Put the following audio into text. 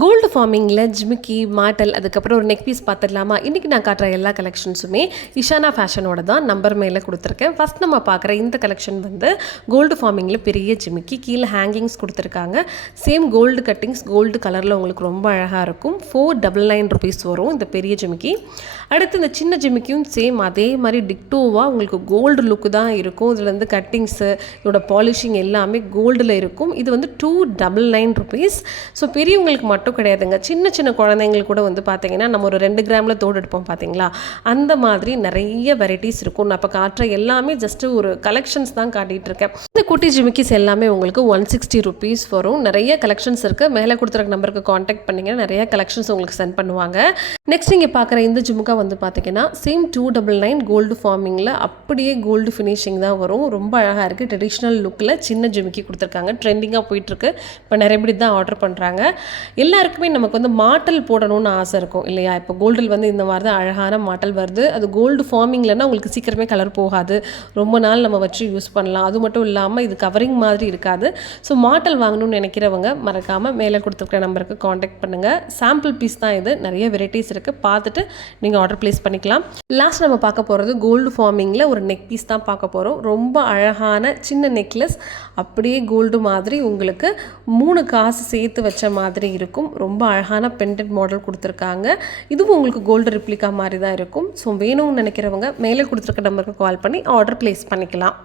Gold ஃபார்மிங்கில் ஜிமிக்கி மாட்டல் அதுக்கப்புறம் ஒரு நெக் பீஸ் பார்த்துடலாமா. இன்றைக்கி நான் காட்டுற எல்லா கலெக்ஷன்ஸுமே இஷானா ஃபேஷனோட தான் நம்பர் மேலே கொடுத்துருக்கேன். ஃபஸ்ட் நம்ம பார்க்குற இந்த கலெக்ஷன் வந்து கோல்டு ஃபார்மிங்கில் பெரிய ஜிமிக்கி, கீழே ஹேங்கிங்ஸ் கொடுத்துருக்காங்க. சேம் கோல்டு கட்டிங்ஸ், கோல்டு கலரில் உங்களுக்கு ரொம்ப அழகாக இருக்கும். 499 rupees வரும் இந்த பெரிய ஜிமிக்கி. அடுத்து இந்த சின்ன ஜிமிக்கியும் சேம் அதே மாதிரி டிக்டோவாக உங்களுக்கு கோல்டு லுக்கு தான் இருக்கும். இதில் வந்து கட்டிங்ஸு, இதோட பாலிஷிங் எல்லாமே கோல்டில் இருக்கும். இது வந்து 299 rupees. ஸோ பெரியவங்களுக்கு மட்டும் கிடையாதுங்க, சின்ன சின்ன குழந்தைங்களுக்கு கூட வந்து பார்த்தீங்கன்னா நம்ம ஒரு 2 கிராமில் தோடு எடுப்போம் பார்த்தீங்களா, அந்த மாதிரி நிறைய வெரைட்டிஸ் இருக்கும். நான் இப்போ காட்டுற எல்லாமே ஜஸ்ட்டு ஒரு கலெக்ஷன்ஸ் தான் காட்டிகிட்டு இருக்கேன். இந்த குட்டி ஜிமிக்கிஸ் எல்லாமே உங்களுக்கு 160 rupees வரும். நிறைய கலெக்ஷன்ஸ் இருக்குது. மேலே கொடுத்துருக்க நம்பருக்கு காண்டாக்ட் பண்ணிங்கன்னா நிறைய கலெக்ஷன்ஸ் உங்களுக்கு சென்ட் பண்ணுவாங்க. நெக்ஸ்ட் நீங்கள் பார்க்குற இந்த ஜிமுக்கா வந்து பார்த்தீங்கன்னா சேம் 299 கோல்டு ஃபார்மிங்கில் அப்படியே கோல்டு ஃபினிஷிங் தான் வரும். ரொம்ப அழகாக இருக்குது. ட்ரெடிஷ்னல் லுக்கில் சின்ன ஜிமிக்கி கொடுத்துருக்காங்க. ட்ரெண்டிங்காக போயிட்டுருக்கு. இப்போ நிறைய பேர் தான் ஆர்டர் பண்ணுறாங்க. எல்லாருக்குமே நமக்கு வந்து மாட்டல் போடணும்னு ஆசை இருக்கும் இல்லையா. இப்போ கோல்டில் வந்து இந்த மாதிரி தான் அழகான மாட்டல் வருது. அது கோல்டு ஃபார்மிங்லன்னா உங்களுக்கு சீக்கிரமே கலர் போகாது, ரொம்ப நாள் நம்ம வச்சு யூஸ் பண்ணலாம். அது மட்டும் இல்லாமல் இது கவரிங் மாதிரி இருக்காது. ஸோ மாட்டல் வாங்கணும்னு நினைக்கிறவங்க மறக்காமல் மேலே கொடுத்துருக்க நம்பருக்கு காண்டாக்ட் பண்ணுங்கள். சாம்பிள் பீஸ் தான் இது, நிறைய வெரைட்டிஸ் இருக்குது. பார்த்துட்டு நீங்கள் ஆர்டர் ப்ளேஸ் பண்ணிக்கலாம். லாஸ்ட் நம்ம பார்க்க போகிறது கோல்டு ஃபார்மிங்கில் ஒரு நெக் பீஸ் தான் பார்க்க போகிறோம். ரொம்ப அழகான சின்ன நெக்லஸ், அப்படியே கோல்டு மாதிரி உங்களுக்கு 3 காசு சேர்த்து வச்ச மாதிரி இருக்கும். ரொம்ப அழகான பெண்டன்ட் மாடல் கொடுத்துருக்காங்க. இதுவும் உங்களுக்கு கோல்டு ரிப்ளிகா மாதிரி தான் இருக்கும். ஸோ வேணும்னு நினைக்கிறவங்க மேலே கொடுத்துருக்க நம்பருக்கு கால் பண்ணி ஆர்டர் ப்ளேஸ் பண்ணிக்கலாம்.